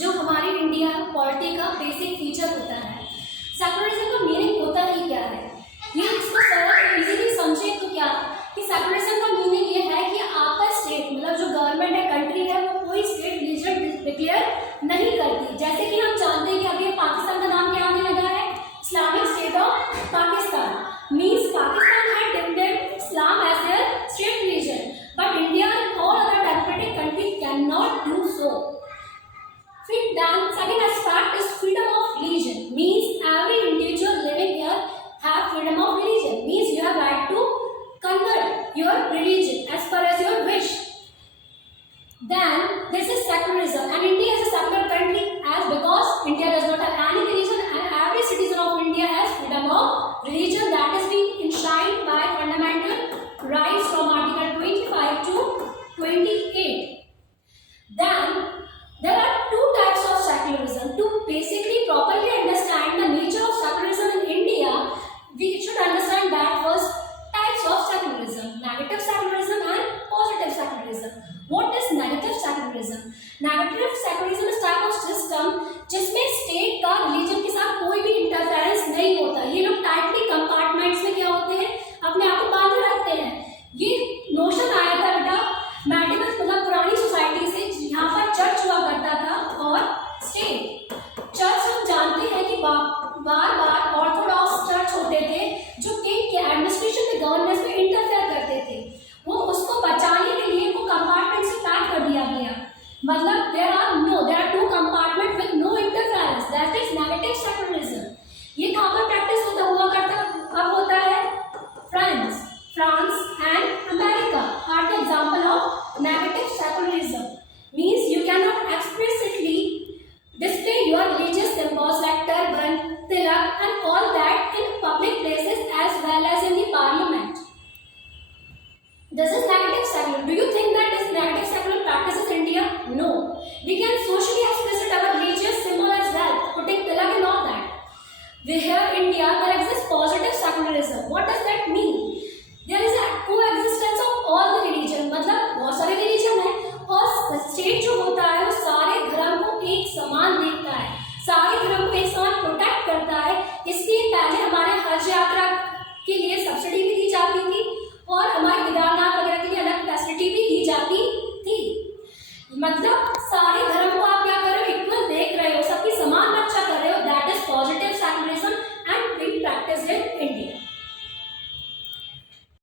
जो हमारी India polity का बेसिक फीचर होता है। सेकुलरिज्म का मीनिंग होता ही क्या है, ये इसको सरल इजीली समझे तो क्या कि सेकुलरिज्म का मीनिंग ये है कि आपका स्टेट मतलब जो गवर्नमेंट है, कंट्री है, वो कोई स्टेट रिलीजन डिक्लेयर नहीं करती। जैसे कि हम जानते हैं कि अभी पाकिस्तान का नाम क्या आने लगा है, Islamic state of Pakistan. Means Pakistan had declared Islam as their state religion, but India and all other democratic countries cannot do so. Then second aspect is freedom of religion. Means every individual living here have freedom of religion. Means you have right to convert your religion as per as your wish. Then this is secularism, and India is a secular country as because India does not have any religion, and every citizen of India has freedom of religion that is being enshrined by fundamental rights from Article 25 to 28. Then there are two types of secularism. To basically properly understand the nature of secularism in India, we should understand that first types of secularism: negative secularism and positive secularism. What is negative secularism? Negative secularism is type of system जिसमें state का religion